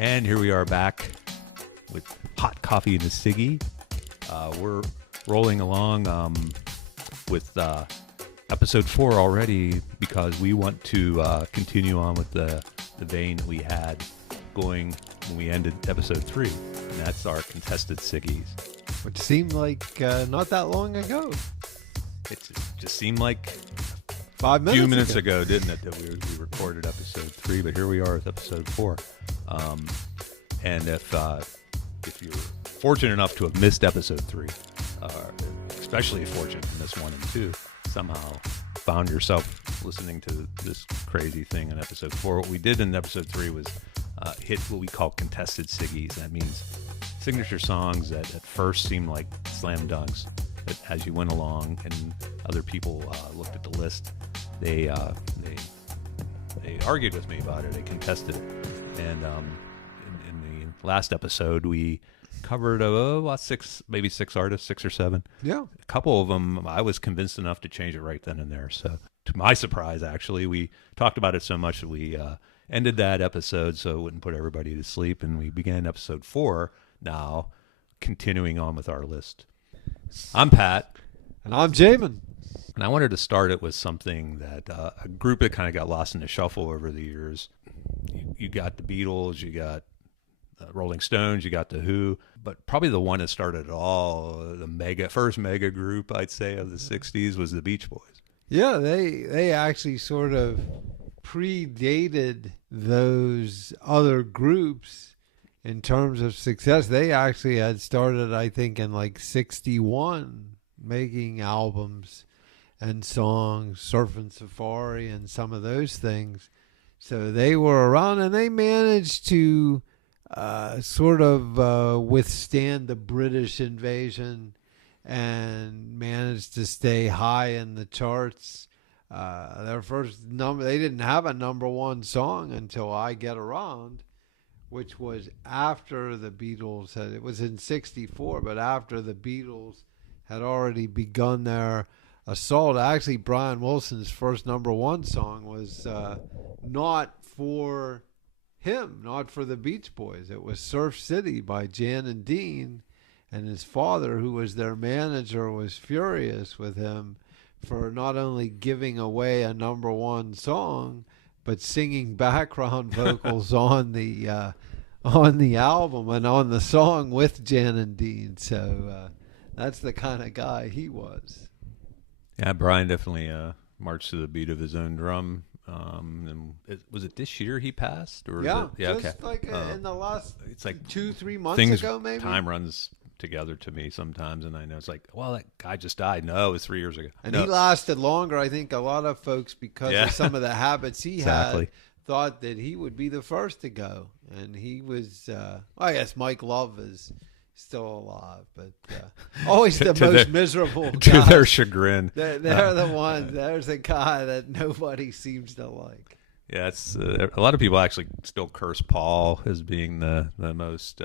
And here we are back with hot coffee and a Siggy. We're rolling along with episode 4 already because we want to continue on with the vein that we had going when we ended episode 3. And that's our contested Siggies. Which seemed like not that long ago. It just seemed like 5 minutes a few minutes ago, didn't it, that we recorded episode 3, but here we are with episode 4. And if you're fortunate enough to have missed episode 3, especially fortunate in this 1 and 2, somehow found yourself listening to this crazy thing in episode 4. What we did in episode 3 was hit what we call contested Siggies. That means signature songs that at first seemed like slam dunks, but as you went along and other people looked at the list, they argued with me about it. They contested it, and in the last episode we covered about 6 artists, 6 or 7. Yeah, a couple of them I was convinced enough to change it right then and there. So to my surprise, actually, we talked about it so much that we ended that episode so it wouldn't put everybody to sleep, and we began episode 4 now, continuing on with our list. I'm Pat. And I'm Jamin. And I wanted to start it with something that a group that kind of got lost in the shuffle over the years. You got the Beatles, you got Rolling Stones, you got the Who, but probably the one that started it all, the first mega group, I'd say, of the 60s was the Beach Boys. Yeah, they actually sort of predated those other groups in terms of success. They actually had started, I think, in like 61, making albums and songs, Surfing Safari and some of those things. So they were around, and they managed to sort of withstand the British invasion and managed to stay high in the charts. Their first number, they didn't have a number 1 song until I Get Around, which was after the Beatles it was in 64, but after the Beatles had already begun their assault. Actually, Brian Wilson's first number 1 song was not for him, not for the Beach Boys. It was Surf City by Jan and Dean, and his father, who was their manager, was furious with him for not only giving away a number 1 song, but singing background vocals on the album and on the song with Jan and Dean. So that's the kind of guy he was. Yeah, Brian definitely marched to the beat of his own drum. And was it this year he passed? Or yeah, just okay. Like in the last it's like 2-3 months ago, maybe. Time runs together to me sometimes, and I know it's like, well, that guy just died. No, it was 3 years ago. And he lasted longer. I think a lot of folks, because of some of the habits he had, thought that he would be the first to go. And he was, I guess Mike Love is still alive, but always the most miserable guy. To their chagrin. They're the ones. There's a guy that nobody seems to like. Yeah, it's a lot of people actually still curse Paul as being the most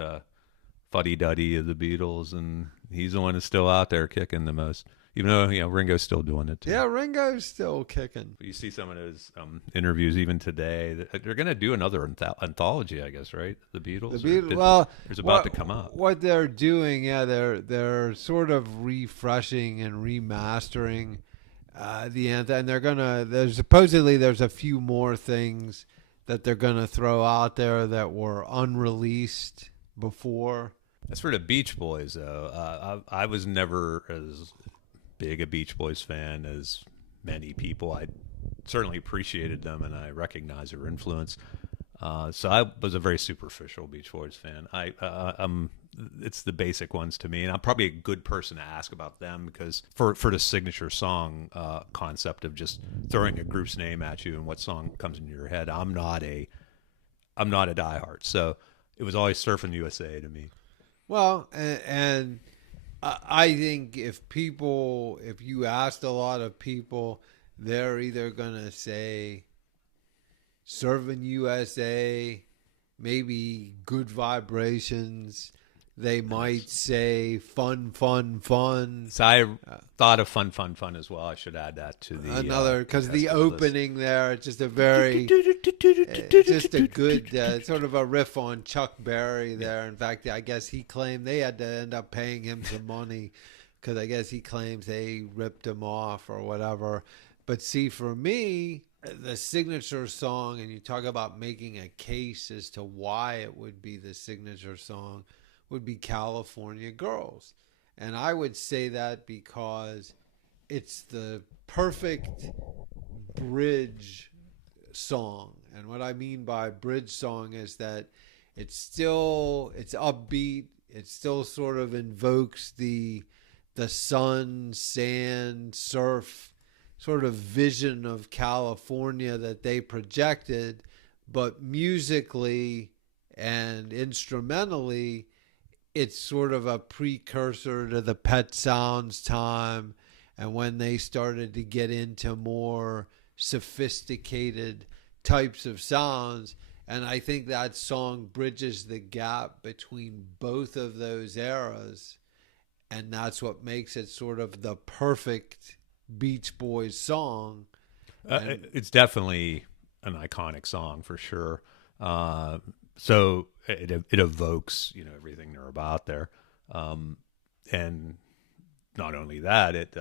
fuddy-duddy of the Beatles, and he's the one that's still out there kicking the most. Even though, Ringo's still doing it too. Yeah, Ringo's still kicking. But you see some of those interviews even today. They're going to do another anthology, I guess, right? The Beatles. The Beatles. Well, there's about to come out. What they're doing, they're sort of refreshing and remastering the anthem, and they're gonna. There's supposedly there's a few more things that they're gonna throw out there that were unreleased before. As for the Beach Boys, though, I was never as big a Beach Boys fan as many people. I certainly appreciated them, and I recognize their influence. So I was a very superficial Beach Boys fan. It's the basic ones to me, and I'm probably a good person to ask about them because for the signature song concept of just throwing a group's name at you and what song comes into your head, I'm not a diehard. So it was always Surfing USA to me. Well, and I think if you asked a lot of people, they're either going to say Surfing USA, maybe Good Vibrations, they might say fun, fun, fun. So I thought of fun, fun, fun as well. I should add that to the Another, because the tested list. opening there, it's just a very, just a good sort of a riff on Chuck Berry there. In fact, I guess he claimed they had to end up paying him some money because I guess he claims they ripped him off or whatever. But see, for me, the signature song, and you talk about making a case as to why it would be the signature song, would be California Girls. And I would say that because it's the perfect bridge song. And what I mean by bridge song is that it's upbeat. It still sort of invokes the sun, sand, surf sort of vision of California that they projected, but musically and instrumentally, it's sort of a precursor to the Pet Sounds time, and when they started to get into more sophisticated types of sounds. And I think that song bridges the gap between both of those eras, and that's what makes it sort of the perfect Beach Boys song. It's definitely an iconic song for sure. So it evokes, everything they're about there. And not only that, it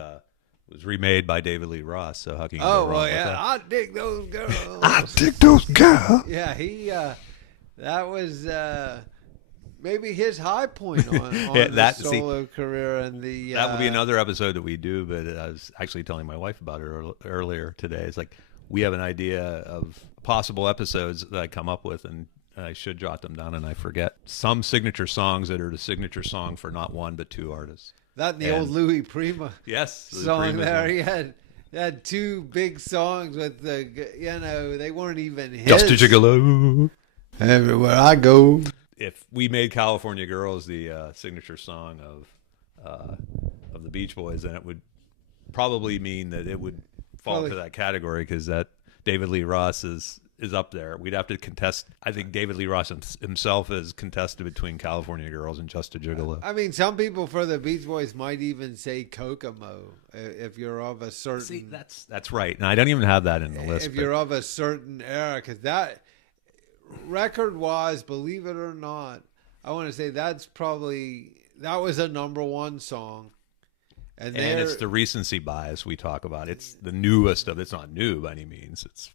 was remade by David Lee Roth. So how can you go wrong with that? I dig those girls. I dig those girls. Yeah, that was maybe his high point on his solo career. And that would be another episode that we do, but I was actually telling my wife about it earlier today. It's like we have an idea of possible episodes that I come up with, and I should jot them down, and I forget. Some signature songs that are the signature song for not one but two artists. That and the old Louis Prima song there. He had two big songs with they weren't even hits. Just a Gigolo. Everywhere I go. If we made California Girls the signature song of the Beach Boys, then it would probably mean that it would fall into that category, because that David Lee Roth is up there. We'd have to contest. I think David Lee Roth himself is contested between California Girls and Just a Gigolo. I mean, some people for the Beach Boys might even say Kokomo if you're of a certain. See, that's right. And I don't even have that in the list. If you're of a certain era, because that record-wise, believe it or not, I want to say that was a number one song. And it's the recency bias we talk about. It's the newest of. It's not new by any means. It's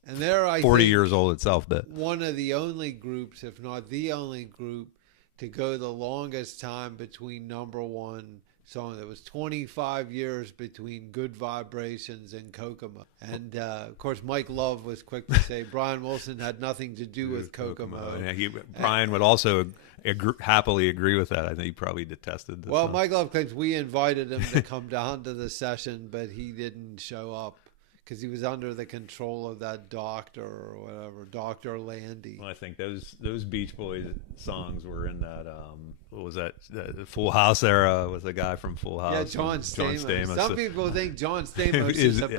40 years old itself. But one of the only groups, if not the only group, to go the longest time between number one song. That was 25 years between Good Vibrations and Kokomo. And of course, Mike Love was quick to say Brian Wilson had nothing to do with Kokomo. Yeah, Brian would also happily agree with that. I think he probably detested this. Well, Mike Love claims we invited him to come down to the session, but he didn't show up because he was under the control of that doctor or whatever, Dr. Landy. Well, I think those Beach Boys songs were in that, what was that, the Full House era with the guy from Full House. Yeah, John Stamos. Some people think John Stamos is a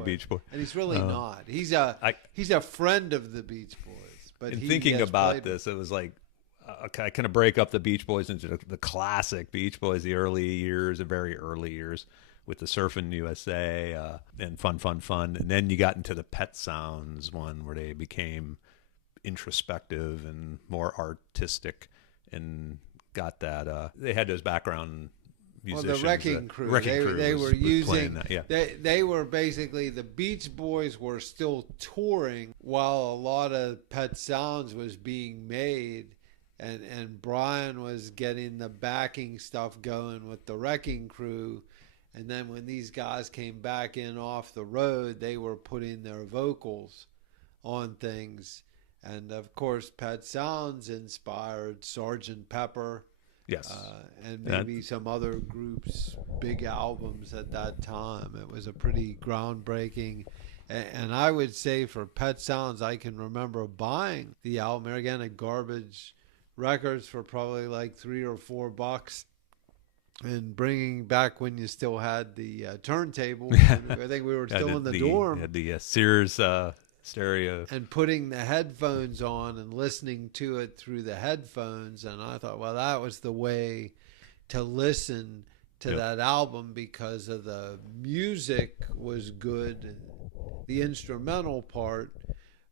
Beach Boy. And he's really not. He's a friend of the Beach Boys. But in thinking about this, it was like, I kind of break up the Beach Boys into the classic Beach Boys, the very early years, with the Surfin' USA and Fun, Fun, Fun. And then you got into the Pet Sounds one where they became introspective and more artistic and got that. They had those background musicians. Well, the Wrecking Crew. They were using that, yeah. They were basically, the Beach Boys were still touring while a lot of Pet Sounds was being made. And Brian was getting the backing stuff going with the Wrecking Crew. And then when these guys came back in off the road, they were putting their vocals on things. And of course, Pet Sounds inspired Sgt. Pepper. Yes. And maybe some other groups' big albums at that time. It was a pretty groundbreaking. And I would say for Pet Sounds, I can remember buying the album, again, at Garbage Records for probably like $3 or $4. And bringing back when you still had the turntable. I think we were still in the dorm. The Sears stereo. and putting the headphones on and listening to it through the headphones. And I thought, well, that was the way to listen to Yep. that album, because of the music was good, the instrumental part,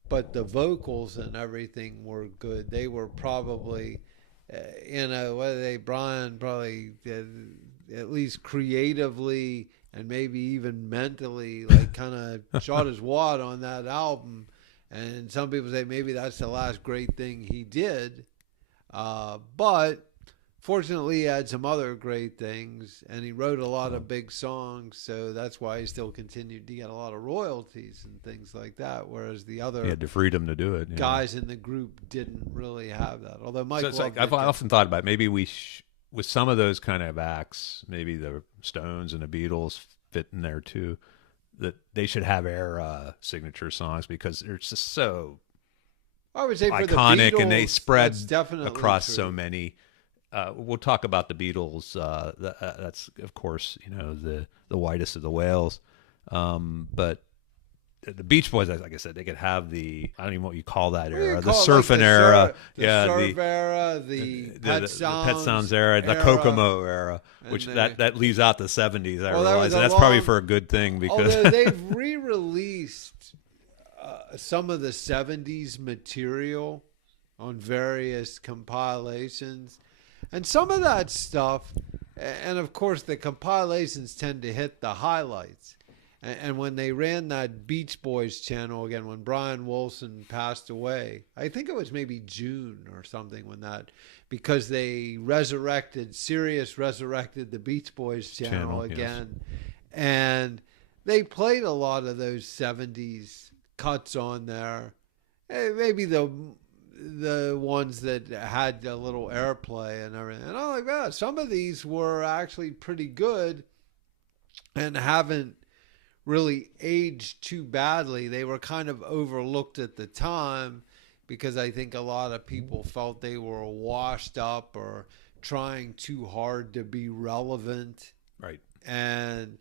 but the vocals and everything were good. They were probably, Brian probably at least creatively and maybe even mentally, like, kind of shot his wad on that album. And some people say maybe that's the last great thing he did. But fortunately, he had some other great things, and he wrote a lot of big songs, so that's why he still continued to get a lot of royalties and things like that, whereas the other He had the freedom to do it. Yeah. guys in the group didn't really have that. Although Mike, So it's like, I've often thought about maybe with some of those kind of acts, maybe the Stones and the Beatles fit in there too, that they should have era signature songs, because they're just so I would say for iconic, the Beatles, and they spread that's definitely across true. so many. We'll talk about the Beatles. That's of course, the whitest of the whales. But the Beach Boys, like I said, they could have I don't even know what you call that era, the surfing era, the surf era, the Pet Sounds era, the Kokomo era, which that leaves out the 70s. I realize, and that's probably for a good thing, because although they've re-released some of the 70s material on various compilations. And some of that stuff, and of course the compilations tend to hit the highlights. And when they ran that Beach Boys channel again, when Brian Wilson passed away, I think it was maybe June or something because they Sirius resurrected the Beach Boys channel again. Yes. And they played a lot of those 70s cuts on there. Maybe the ones that had a little airplay and everything. And I'm like, wow, some of these were actually pretty good and haven't really aged too badly. They were kind of overlooked at the time because I think a lot of people felt they were washed up or trying too hard to be relevant. Right. And,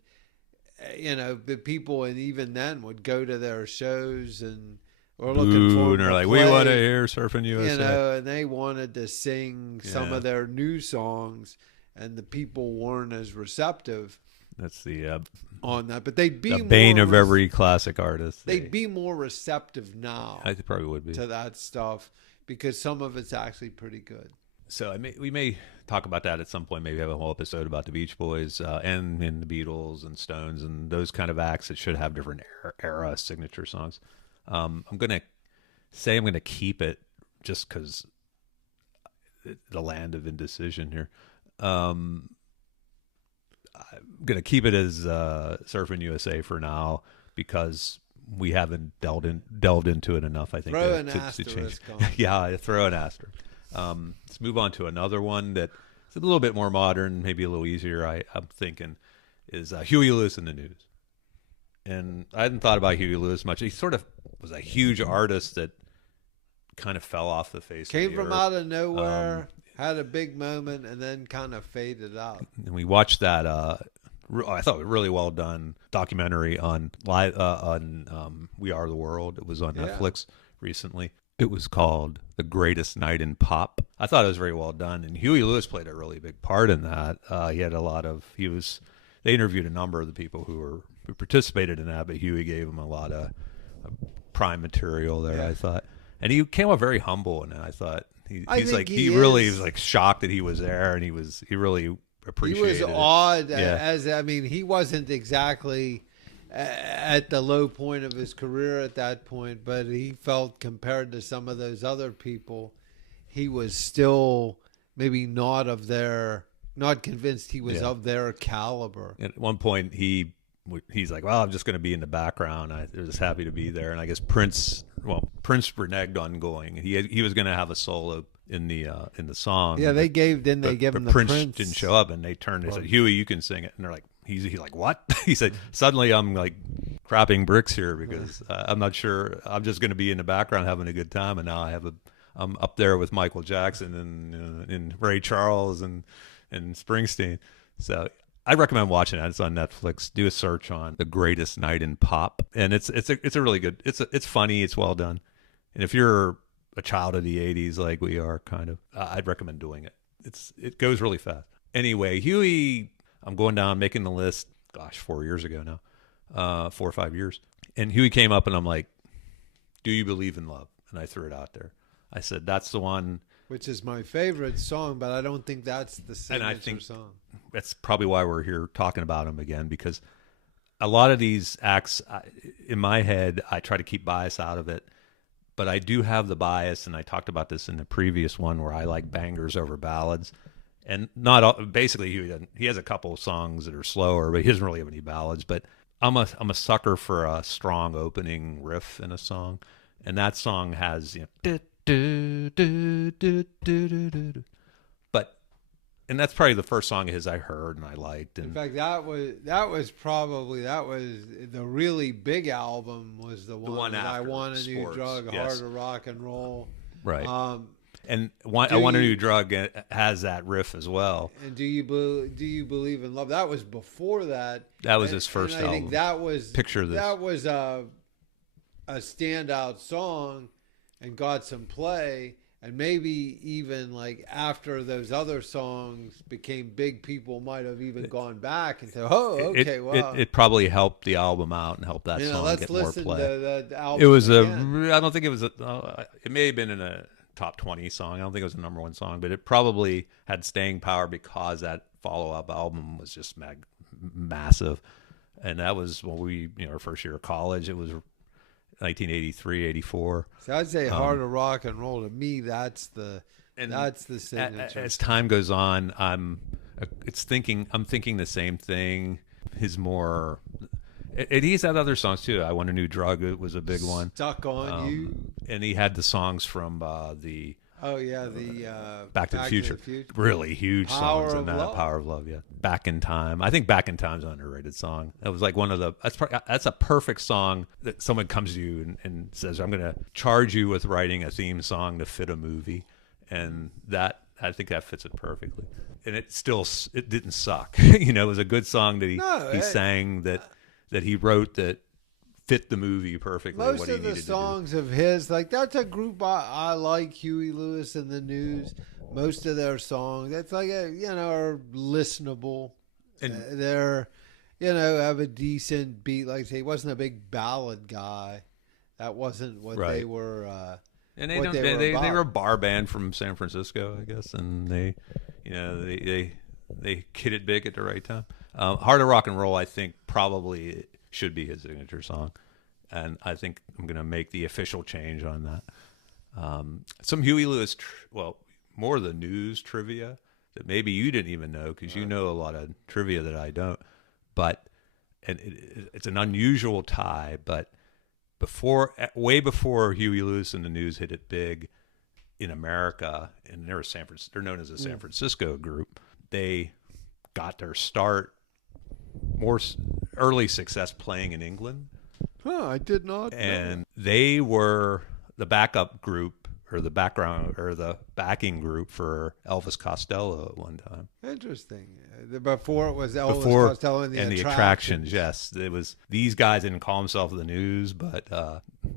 the people, and even then, would go to their shows and or looking for and they're like, we want to hear Surfing USA. And they wanted to sing some of their new songs, and the people weren't as receptive. That's the on that, but they'd be the bane of every classic artist. They'd be more receptive now. I probably would be to that stuff, because some of it's actually pretty good. So we may talk about that at some point. Maybe have a whole episode about the Beach Boys and the Beatles and Stones and those kind of acts that should have different era signature songs. I'm gonna keep it just because the land of indecision here. I'm gonna keep it as Surfing USA for now, because we haven't delved into it enough. I think to change. Yeah, throw an asterisk. Let's move on to another one that's a little bit more modern, maybe a little easier. I'm thinking is Huey Lewis and the News. And I hadn't thought about Huey Lewis much. He sort of was a huge artist that kind of fell off the face of the earth. Came from out of nowhere, had a big moment, and then kind of faded out. And we watched that, I thought really well done documentary on We Are the World. It was on Netflix recently. It was called The Greatest Night in Pop. I thought it was very well done. And Huey Lewis played a really big part in that. They interviewed a number of the people who participated in that, but Huey gave him a lot of prime material there, I thought. And he came up very humble, and I thought he really was like shocked that he was there, and he really appreciated it. He was awed, he wasn't exactly at the low point of his career at that point, but he felt, compared to some of those other people, he was still maybe not convinced he was of their caliber. At one point, he's like, well, I'm just going to be in the background. I was just happy to be there. And I guess Prince reneged on going. He was going to have a solo in the song. Yeah, they gave him the Prince didn't show up, and they turned. They said, Huey, you can sing it. And they're like, he's like, what? He said, suddenly I'm like crapping bricks here because I'm not sure. I'm just going to be in the background having a good time, and now I'm up there with Michael Jackson and Ray Charles and Springsteen. So I recommend watching it. It's on Netflix. Do a search on The Greatest Night in Pop, and it's a really good. It's funny. It's well done. And if you're a child of the '80s like we are, kind of, I'd recommend doing it. It goes really fast. Anyway, Huey, I'm going down making the list. Gosh, 4 years ago now, 4 or 5 years. And Huey came up, and I'm like, "Do you believe in love?" And I threw it out there. I said, "That's the one." Which is my favorite song, but I don't think that's the signature And I think song. that's probably why we're here talking about him again, because a lot of these acts, in my head, I try to keep bias out of it. But I do have the bias, and I talked about this in the previous one, where I like bangers over ballads. And not all, basically he has a couple of songs that are slower, but he doesn't really have any ballads. But I'm a sucker for a strong opening riff in a song, and that song has but and that's probably the first song of his I heard and I liked. And in fact, that was the really big album was the one that I Want a New Drug, yes. Harder Rock and Roll, right. And I Want a New Drug has that riff as well. And Do You Believe in Love? That was before that. That was his first album. I think that was Picture This. That was a standout song and got some play. And maybe even like after those other songs became big, people might have even gone back and said, "Oh, okay, wow." It probably helped the album out and helped that song let's get more listen play. to the album. It was again. I don't think it was it may have been in a top 20 song. I don't think it was a number one song, but it probably had staying power because that follow-up album was just massive. And that was when we, our first year of college. It was 1983, 84. So I'd say Harder Rock and Roll. To me, that's the signature. As time goes on, I'm thinking the same thing. His more, he's had other songs too. I Want a New Drug. It was a big one. Stuck on You. And he had the songs from the Back to the Future. Really huge songs in that. Love. Power of Love, yeah. Back in Time. I think Back in Time's an underrated song. It was like one of the, that's a perfect song that someone comes to you and says, "I'm going to charge you with writing a theme song to fit a movie." And I think that fits it perfectly. And it didn't suck. It was a good song that he sang that he wrote that fit the movie perfectly. Most of the songs of his, like that's a group I like, Huey Lewis and the News. Most of their songs, it's like are listenable. And they're, have a decent beat. Like I say, he wasn't a big ballad guy. That wasn't what they were. And they were a bar band from San Francisco, I guess, and they hit it big at the right time. Harder Rock and Roll, I think, probably should be his signature song, and I think I'm going to make the official change on that. Some Huey Lewis, more of the news trivia that maybe you didn't even know, because you know a lot of trivia that I don't. But it's an unusual tie, but way before Huey Lewis and the News hit it big in America, and they're known as a San Francisco group. They got their start, more early success playing in England. Oh, I did not. And they were the backup group, or the background, or the backing group for Elvis Costello at one time. Interesting. Before it was Elvis Costello and the Attractions. Yes, it was. These guys didn't call himself the News, but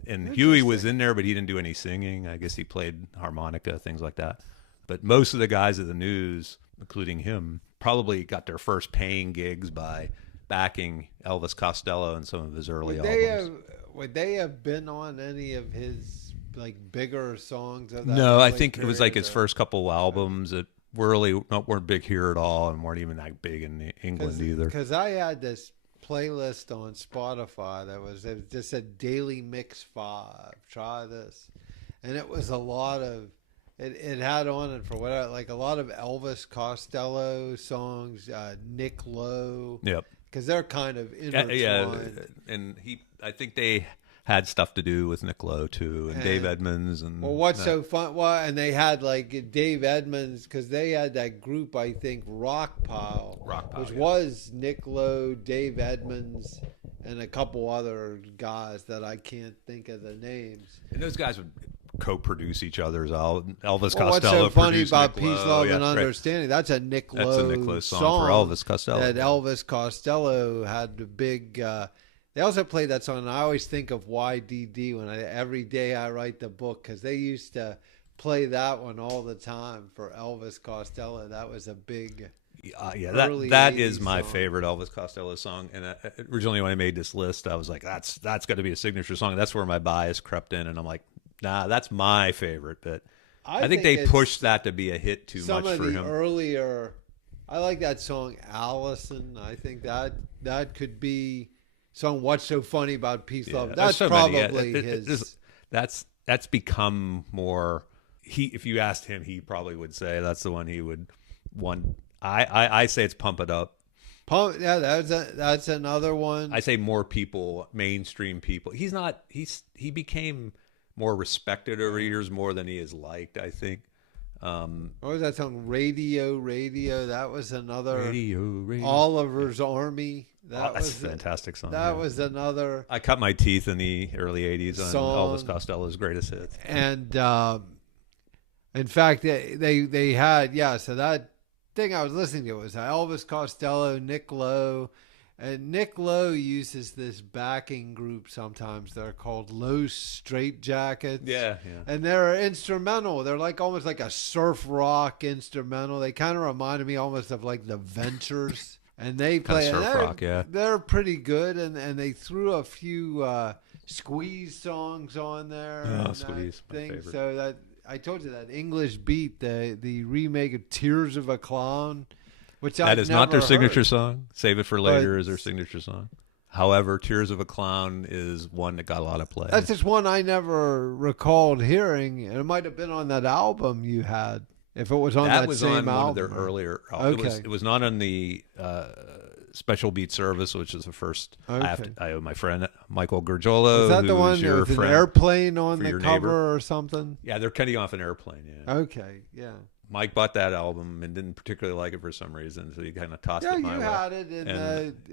and Huey was in there, but he didn't do any singing. I guess he played harmonica, things like that. But most of the guys of the News, including him, probably got their first paying gigs by backing Elvis Costello in some of his early albums. Would they have been on any of his like bigger songs of that? No, I think it was like his first couple albums that weren't big here at all, and weren't even that big in England either. Because I had this playlist on Spotify it just said Daily Mix 5. Try this, and it was a lot of. It had on it for whatever, like a lot of Elvis Costello songs, Nick Lowe. Yep. Because they're kind of intertwined. And I think they had stuff to do with Nick Lowe too, and Dave Edmunds. And what's so fun? Well, and they had like Dave Edmunds, because they had that group, I think, Rockpile, which was Nick Lowe, Dave Edmunds, and a couple other guys that I can't think of the names. And those guys would co-produce each other's album. Elvis Well, what's Costello so funny produced about Nick Peace, Lowe. Love, Yeah, and right. Understanding? That's a Nick That's Lowe, a Nick Lowe song for Elvis Costello. That Elvis Costello had the big. They also played that song, and I always think of YDD every day I write the book, because they used to play that one all the time for Elvis Costello. That was a big. Yeah, early that 80s is my song. favorite Elvis Costello song. And originally when I made this list, I was like, that's got to be a signature song. That's where my bias crept in, and I'm like, nah, that's my favorite. But I think they it's pushed that to be a hit too some much of for the him. earlier. I like that song, Allison. I think that could be song. What's so funny about Peace, Yeah, Love? there's That's so many. Yeah, probably his. That's become more. If you asked him, he probably would say that's the one he would want. I say it's Pump It Up. Yeah, that's another one. I say more people, mainstream people. He became more respected over years, more than he is liked, I think. What was that song? Radio. That was another. Radio. Oliver's Army. That's a fantastic song. That was another. I cut my teeth in the early 80s on song. Elvis Costello's greatest hits. And in fact, they had, so that thing I was listening to was Elvis Costello, Nick Lowe. And Nick Lowe uses this backing group sometimes. They're called Low Straight Jackets. Yeah. And they're instrumental. They're like almost like a surf rock instrumental. They kind of reminded me almost of like the Ventures. And they play surf rock, yeah. They're pretty good. And they threw a few Squeeze songs on there. Oh, and Squeeze, my favorite. So that I told you that English Beat, the remake of Tears of a Clown. Which that is not their signature heard. song. Save It for Later is their signature song. However, Tears of a Clown is one that got a lot of play. That's just one I never recalled hearing, and it might have been on that album you had. If it was on that was same on album. one of their earlier albums. Okay. It was not on the Special Beat Service, which is the first. Okay. I owe my friend Michael Gergiolo. Is that the one your with an friend, airplane on for the your cover neighbor? or something? Yeah, they're cutting off an airplane. Yeah. Okay, yeah. Mike bought that album and didn't particularly like it for some reason, so he kind of tossed Yeah, it my you way. had it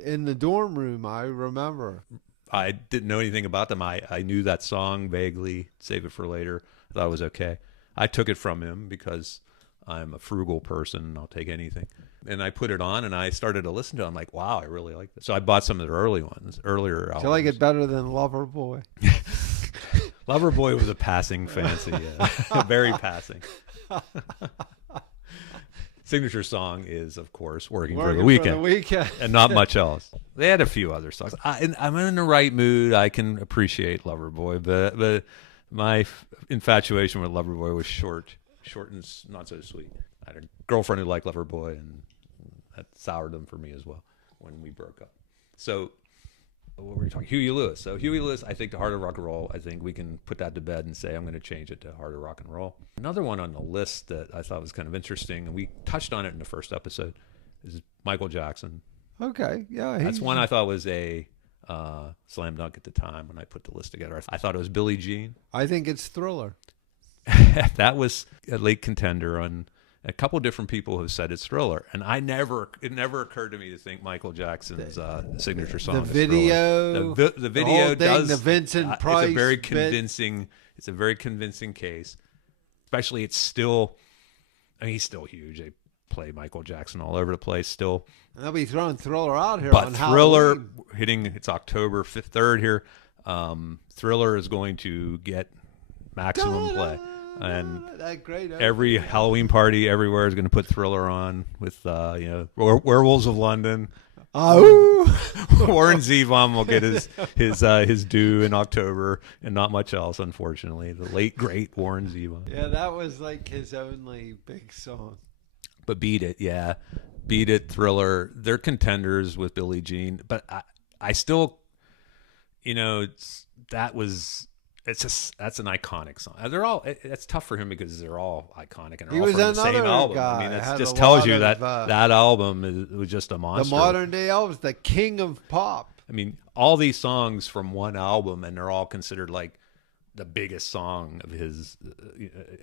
in the dorm room, I remember. I didn't know anything about them. I knew that song vaguely, Save It for Later. I thought it was okay. I took it from him because I'm a frugal person and I'll take anything. And I put it on and I started to listen to it. I'm like, wow, I really like this. So I bought some of their earlier albums. Do you like it better than Lover Boy? Loverboy was a passing fancy, yeah. Very passing. Signature song is, of course, Working for the Weekend. And not much else. They had a few other songs. I'm in the right mood. I can appreciate Loverboy, but my infatuation with Loverboy was short and not so sweet. I had a girlfriend who liked Loverboy, and that soured them for me as well when we broke up. So what were we talking? Huey Lewis. So Huey Lewis, I think to Heart of Rock and Roll, I think we can put that to bed and say I'm going to change it to Heart of Rock and Roll. Another one on the list that I thought was kind of interesting, and we touched on it in the first episode, is Michael Jackson. Okay, yeah. That's one I thought was a slam dunk at the time when I put the list together. I thought it was Billie Jean. I think it's Thriller. That was a late contender on. A couple different people have said it's Thriller, and it never occurred to me to think Michael Jackson's signature song. The video, the video whole does thing, the Vincent Price. It's a very convincing. It's a very convincing case. Especially, it's still. I mean, he's still huge. They play Michael Jackson all over the place still. And they'll be throwing Thriller out here. But on Thriller Halloween. hitting. It's October 3rd here. Thriller is going to get maximum play. And that great every Halloween party everywhere is going to put Thriller on with Werewolves of London. Oh, Warren Zevon will get his due in October, and not much else, unfortunately. The late great Warren Zevon. yeah, that was like his only big song. But Beat It, yeah, Beat It, Thriller. They're contenders with Billie Jean, but I still, that's an iconic song. They're all. It's tough for him because they're all iconic and they're all from the same album. Guy. I mean, it Had just a tells lot you of, that album was just a monster. The modern day Elvis, the king of pop. I mean, all these songs from one album, and they're all considered like the biggest song of his,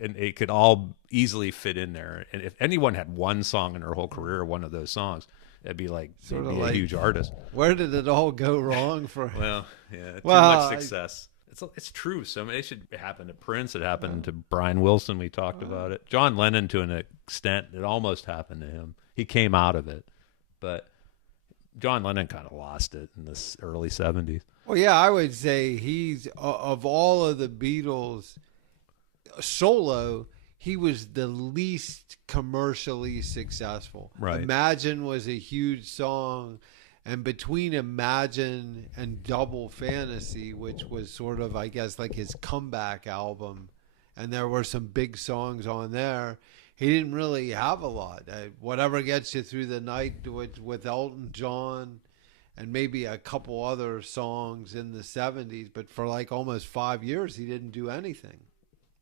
and it could all easily fit in there. And if anyone had one song in their whole career, one of those songs, it'd be like they'd be a huge artist. Where did it all go wrong for him? Well, yeah, too much success. It's true. It should happen to Prince. It happened to Brian Wilson. We talked about it. John Lennon, to an extent, it almost happened to him. He came out of it, but John Lennon kind of lost it in the early 70s. Well, yeah, I would say he's of all of the Beatles solo, he was the least commercially successful. Right. Imagine was a huge song. And between Imagine and Double Fantasy, which was sort of, I guess, like his comeback album, and there were some big songs on there, he didn't really have a lot. Whatever Gets You Through the Night with Elton John, and maybe a couple other songs in the 70s. But for like almost 5 years, he didn't do anything.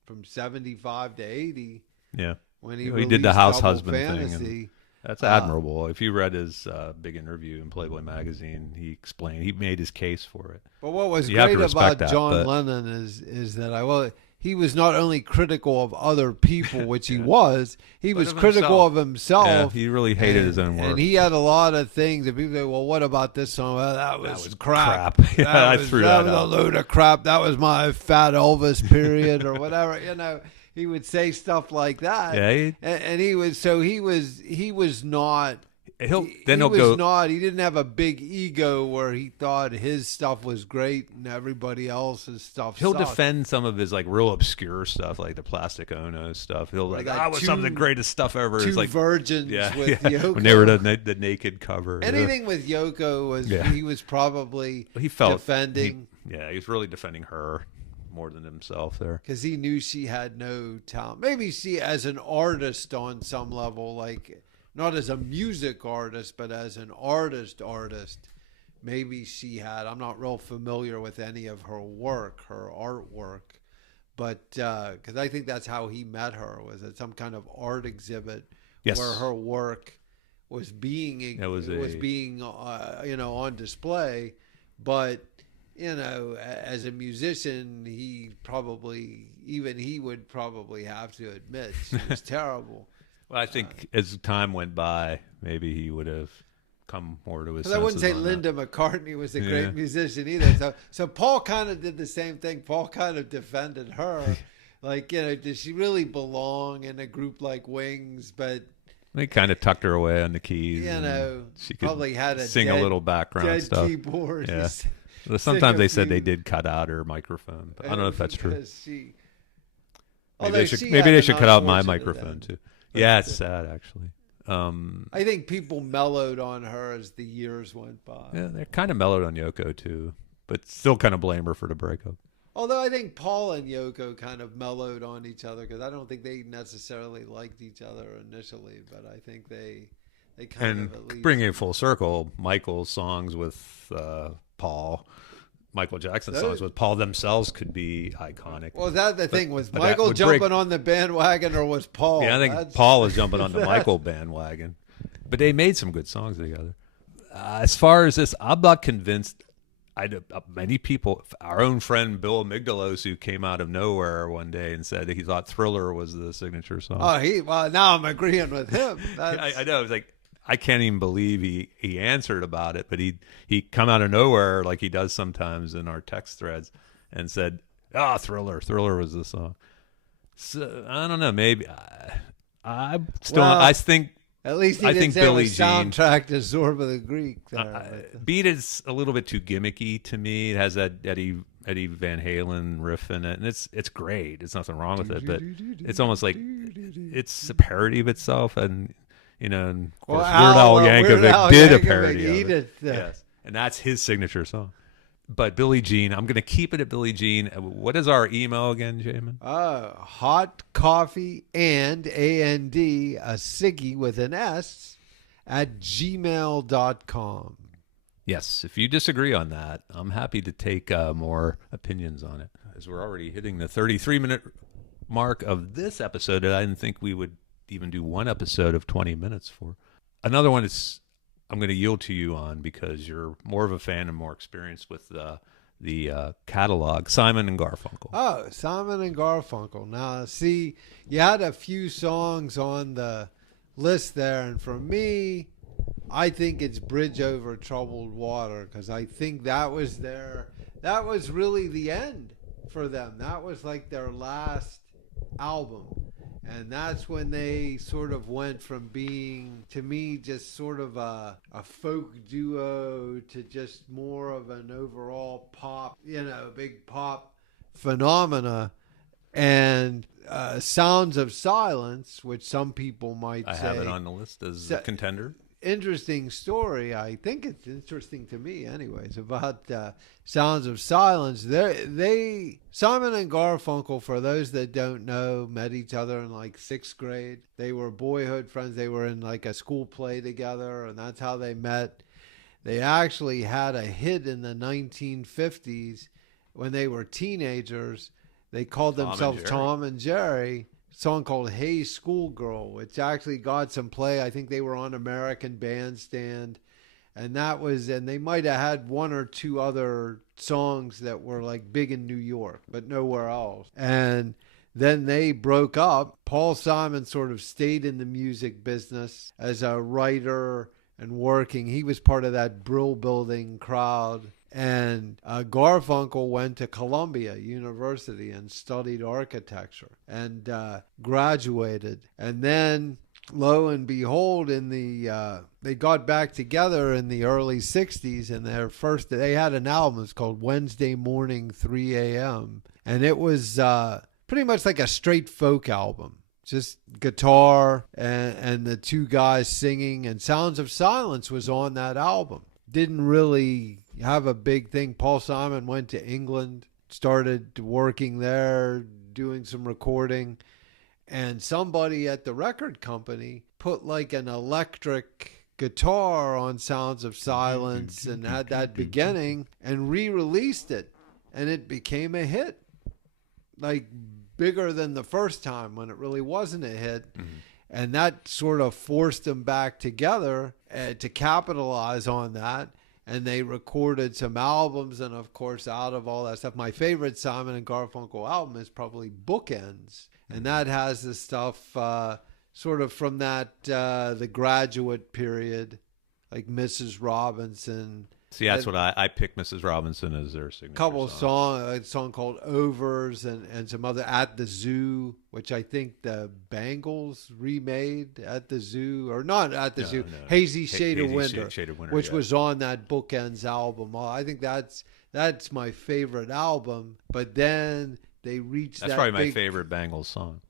From 75 to 80. Yeah. When he did the house Double husband Fantasy, thing. That's admirable. If you read his big interview in Playboy magazine, he made his case for it. But what was You have great to respect about that, John Lennon is that he was not only critical of other people, which he was, he was critical of himself. Yeah, he really hated his own work. And he had a lot of things that people say, well, what about this song? Well, that was crap. Yeah, I threw that was out. a load of crap. That was my Fat Elvis period or whatever. He would say stuff like that. Yeah, and he was not. He didn't have a big ego where he thought his stuff was great and everybody else's stuff He'll sucked. defend some of his like real obscure stuff, like the Plastic Ono stuff. He'll that was some of the greatest stuff ever. Two It's like virgins with Yoko. when they were the naked cover. Anything with Yoko was he was probably defending. He was really defending her more than himself there, because he knew she had no talent. Maybe she, as an artist on some level, like not as a music artist, but as an artist, maybe she had. I'm not real familiar with any of her work, her artwork, but because I think that's how he met her, was at some kind of art exhibit where her work was being on display, but. As a musician, he would probably have to admit she was terrible. Well, I think as time went by, maybe he would have come more to his senses. I wouldn't say Linda McCartney was a great musician either. So Paul kind of did the same thing. Paul kind of defended her. Like, does she really belong in a group like Wings? But they kind of tucked her away on the keys. She probably had a sing a little background stuff. Keyboard. Yeah. Sometimes they said they did cut out her microphone, but I don't know if that's true. Maybe they should cut out my microphone too. Yeah, it's sad actually. I think people mellowed on her as the years went by. Yeah, they're kind of mellowed on Yoko too, but still kind of blame her for the breakup. Although I think Paul and Yoko kind of mellowed on each other, because I don't think they necessarily liked each other initially, but I think they kind of at least... bringing it full circle, Michael's songs with Paul, Michael Jackson's songs with Paul themselves could be iconic. Well, that the thing was Michael jumping on the bandwagon, or was Paul? Yeah, I think Paul was jumping on the Michael bandwagon, but they made some good songs together. As far as this, I'm not convinced. Many people, our own friend Bill Amygdalos, who came out of nowhere one day and said that he thought Thriller was the signature song. Well, now I'm agreeing with him. I know. It's like, I can't even believe he answered about it, but he come out of nowhere like he does sometimes in our text threads and said, Thriller was the song. So I don't know, maybe I think at least he didn't say Billie Jean soundtrack to Zorba the Greek. Beat is a little bit too gimmicky to me. It has that Eddie Van Halen riff in it, and it's great. There's nothing wrong with it, but it's almost like it's a parody of itself, and and of course, Weird Al Yankovic did a parody of it. Yes, and that's his signature song. But Billie Jean, I'm going to keep it at Billie Jean. What is our email again, Jamin? Hot coffee and AND, a Siggy with an S, at gmail.com. Yes, if you disagree on that, I'm happy to take more opinions on it. As we're already hitting the 33-minute mark of this episode, I didn't think we would even do one episode of 20 minutes for. Another one is I'm going to yield to you on, because you're more of a fan and more experienced with the catalog. Simon and Garfunkel. Oh, Simon and Garfunkel. Now, see, you had a few songs on the list there, and for me, I think it's Bridge Over Troubled Water, because I think that was really the end. for them. That was like their last album. And that's when they sort of went from being, to me, just sort of a folk duo to just more of an overall pop, big pop phenomena. And Sounds of Silence, which some people might say. I have it on the list as a contender. Interesting story. I think it's interesting to me anyways about Sounds of Silence. Simon and Garfunkel, for those that don't know, met each other in like 6th grade. They were boyhood friends. They were in like a school play together, and that's how they met. They actually had a hit in the 1950s when they were teenagers. They called themselves Tom and Jerry. Song called Hey Schoolgirl, which actually got some play. I think they were on American Bandstand, and they might have had one or two other songs that were like big in New York, but nowhere else. And then they broke up. Paul Simon sort of stayed in the music business as a writer and working. He was part of that Brill Building crowd. And Garfunkel went to Columbia University and studied architecture and graduated. And then, lo and behold, they got back together in the early 60s, and they had an album. It's called Wednesday Morning 3 a.m. And it was pretty much like a straight folk album. Just guitar and the two guys singing. And Sounds of Silence was on that album. Didn't really have a big thing. Paul Simon went to England, started working there, doing some recording, and somebody at the record company put like an electric guitar on Sounds of Silence and had that beginning and re-released it, and it became a hit, like bigger than the first time when it really wasn't a hit. And that sort of forced them back together to capitalize on that. And they recorded some albums. And, of course, out of all that stuff, my favorite Simon and Garfunkel album is probably Bookends. And that has the stuff sort of from that the Graduate period, like Mrs. Robinson. See, that's what I picked Mrs. Robinson as their signature Couple song. A song called Overs and some other At the Zoo, which I think the Bangles remade at the zoo, or not at the zoo, No. Hazy Shade of Winter, which yeah. was on that Bookends album. I think that's my favorite album. But then they reached That's probably my favorite Bangles song.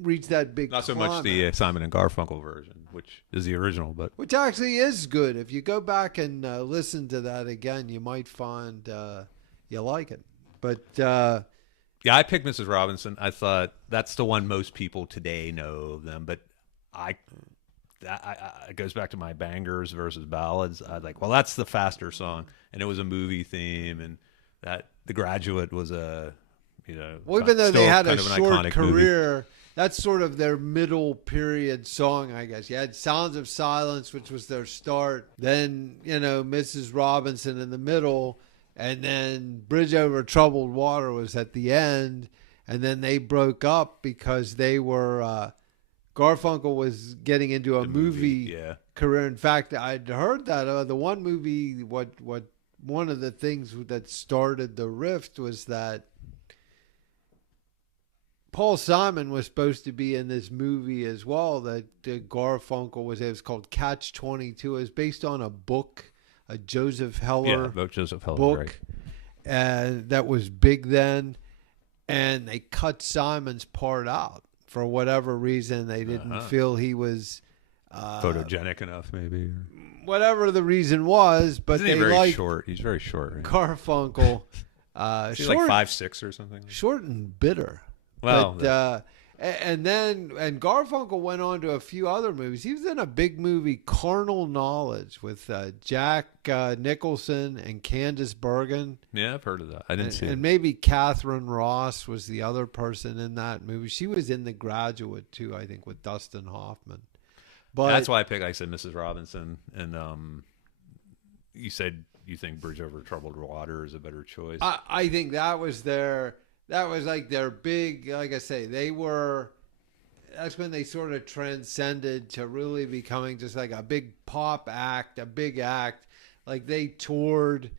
Reached that big Not so much the Simon and Garfunkel version, which is the original, but which actually is good. If you go back and listen to that again, you might find you like it. But yeah, I picked Mrs. Robinson. I thought that's the one most people today know of them, but it goes back to my bangers versus ballads. I was like, well, that's the faster song, and it was a movie theme, and that The Graduate was a well, even though they had a short career. Movie. That's sort of their middle period song, I guess. You had Sounds of Silence, which was their start. Then, Mrs. Robinson in the middle. And then Bridge Over Troubled Water was at the end. And then they broke up because they were... Garfunkel was getting into a movie career. In fact, I'd heard that the one movie, one of the things that started the rift was that Paul Simon was supposed to be in this movie as well that Garfunkel was. It was called Catch-22. It was based on a book, a Joseph Heller book, right. And that was big then. And they cut Simon's part out for whatever reason. They didn't feel he was photogenic enough, maybe. Whatever the reason was, but Isn't he they very short. He's very short. Right? Garfunkel. He's like 5'6" or something. Short and bitter. Well, and Garfunkel went on to a few other movies. He was in a big movie, Carnal Knowledge, with Jack Nicholson and Candice Bergen. Yeah, I've heard of that. I didn't see it. And maybe Catherine Ross was the other person in that movie. She was in The Graduate, too, I think, with Dustin Hoffman. But that's why I said Mrs. Robinson. And you said you think Bridge Over Troubled Water is a better choice. I think that was like their big, like I say, that's when they sort of transcended to really becoming just like a big pop act, a big act. Like they toured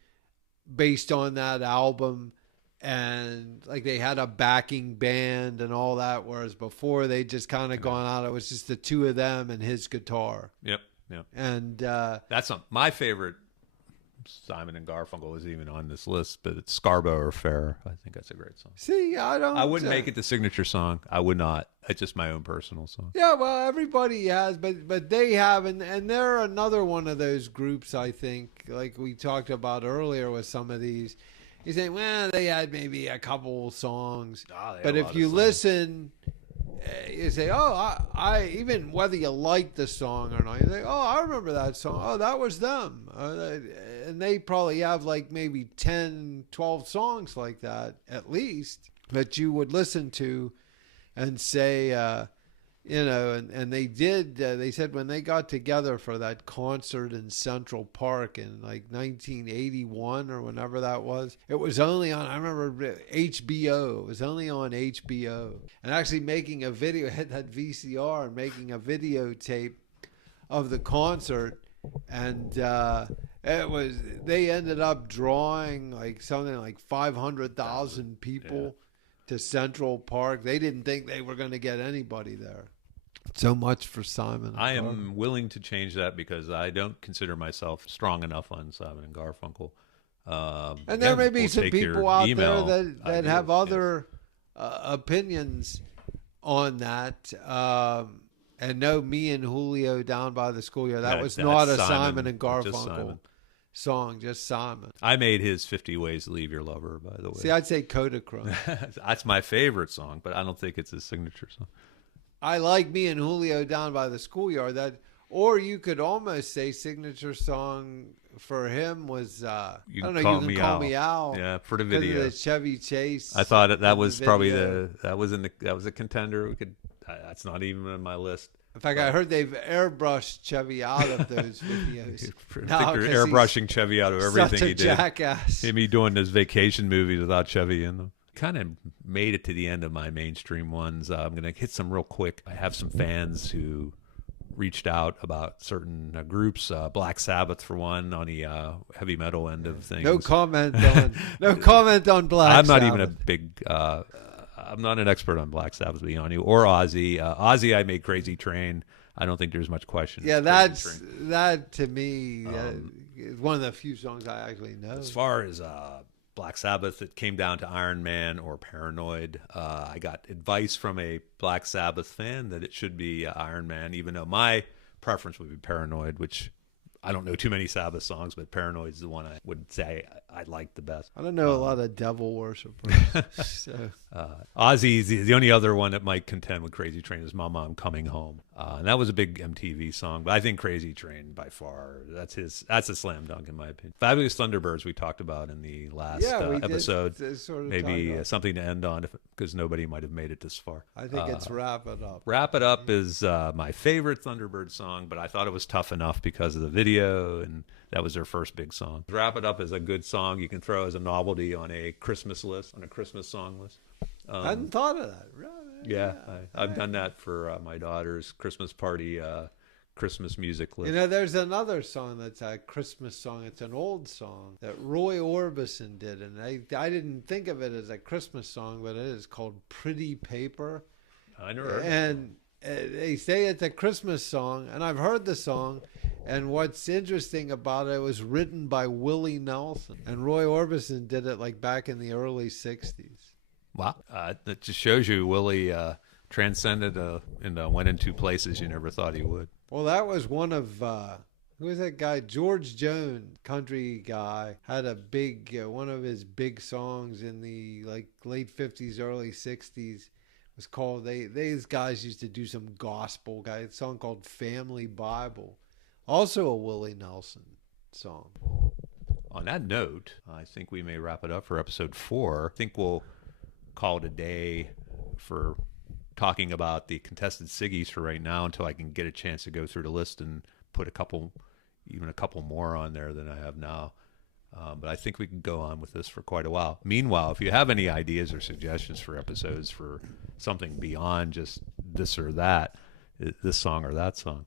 based on that album and like they had a backing band and all that, whereas before they just kind of gone out. It was just the two of them and his guitar. Yep. And That's my favorite Simon and Garfunkel is even on this list, but it's Scarborough Fair. I think that's a great song. See, I wouldn't make it the signature song. I would not. It's just my own personal song. Yeah, well, everybody has, but they have, and they're another one of those groups, I think, like we talked about earlier with some of these. You say, well, they had maybe a couple songs, but if you listen, you say, oh, I even whether you like the song or not, you say, oh, I remember that song. Oh, that was them. And they probably have like maybe 10, 12 songs like that, at least, that you would listen to and say, and they did, they said when they got together for that concert in Central Park in like 1981 or whenever that was, it was only on, I remember HBO, it was only on HBO. And actually making a video, had that VCR and making a videotape of the concert. And they ended up drawing like something like 500,000 people to Central Park. They didn't think they were going to get anybody there. So much for Simon. I am willing to change that because I don't consider myself strong enough on Simon and Garfunkel. And there may be some people out there that have other opinions on that. And no, me and Julio down by the schoolyard. That was not a Simon and Garfunkel song, just Simon. I made his 50 Ways to Leave Your Lover, by the way. See, I'd say Kodachrome. That's my favorite song, but I don't think it's his signature song. I like Me and Julio Down by the Schoolyard. Or you could almost say signature song for him was You Can Call Me Al. Yeah, for the video. The Chevy Chase. I thought that was probably that was a contender. We could. That's not even on my list. In fact, I heard they've airbrushed Chevy out of those videos. I think they're airbrushing Chevy out of everything he did. Jackass. Him doing his vacation movies without Chevy in them. Kind of made it to the end of my mainstream ones. I'm going to hit some real quick. I have some fans who reached out about certain groups. Black Sabbath, for one, on the heavy metal end of things. No comment on Black Sabbath. I'm not even a big... I'm not an expert on Black Sabbath, to be honest, or Ozzy. Ozzy, I made Crazy Train. I don't think there's much question. Yeah, that to me is one of the few songs I actually know. As far as Black Sabbath, it came down to Iron Man or Paranoid. I got advice from a Black Sabbath fan that it should be Iron Man, even though my preference would be Paranoid, which I don't know too many Sabbath songs, but Paranoid is the one I would say I like the best. I don't know a lot of devil worshippers. So. Ozzy's the only other one that might contend with Crazy Train is Mama, I'm Coming Home. And that was a big MTV song, but I think Crazy Train by far, that's a slam dunk in my opinion. Fabulous Thunderbirds we talked about in the last episode. Maybe something to end on because nobody might have made it this far. I think it's Wrap It Up. Wrap It Up is my favorite Thunderbird song, but I thought it was tough enough because of the video, and that was their first big song. Wrap It Up is a good song you can throw as a novelty on a Christmas list, on a Christmas song list. I hadn't thought of that. Yeah, I've done that for my daughter's Christmas party, Christmas music list. You know, there's another song that's a Christmas song. It's an old song that Roy Orbison did, and I didn't think of it as a Christmas song, but it is called Pretty Paper. I never heard and they say it's a Christmas song, and I've heard the song. And what's interesting about it was written by Willie Nelson, and Roy Orbison did it like back in the early 60s. Wow. That just shows you Willie transcended and went into places you never thought he would. Well, that was one of, who was that guy? George Jones, country guy, had a big, one of his big songs in the like late 50s, early 60s. Was called, these guys used to do some gospel guy, a song called Family Bible. Also a Willie Nelson song. On that note, I think we may wrap it up for episode 4. I think we'll call it a day for talking about the contested Siggies for right now until I can get a chance to go through the list and put even a couple more on there than I have now. But I think we can go on with this for quite a while. Meanwhile, if you have any ideas or suggestions for episodes for something beyond just this or that, this song or that song,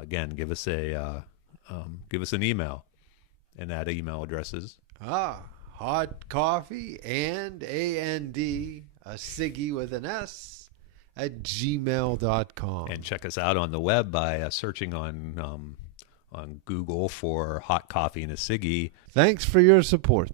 again, give us an email, and that email address is hot coffee and A-N-D, a Siggy with an S, at gmail.com. And check us out on the web by searching on Google for Hot Coffee and a Siggy. Thanks for your support.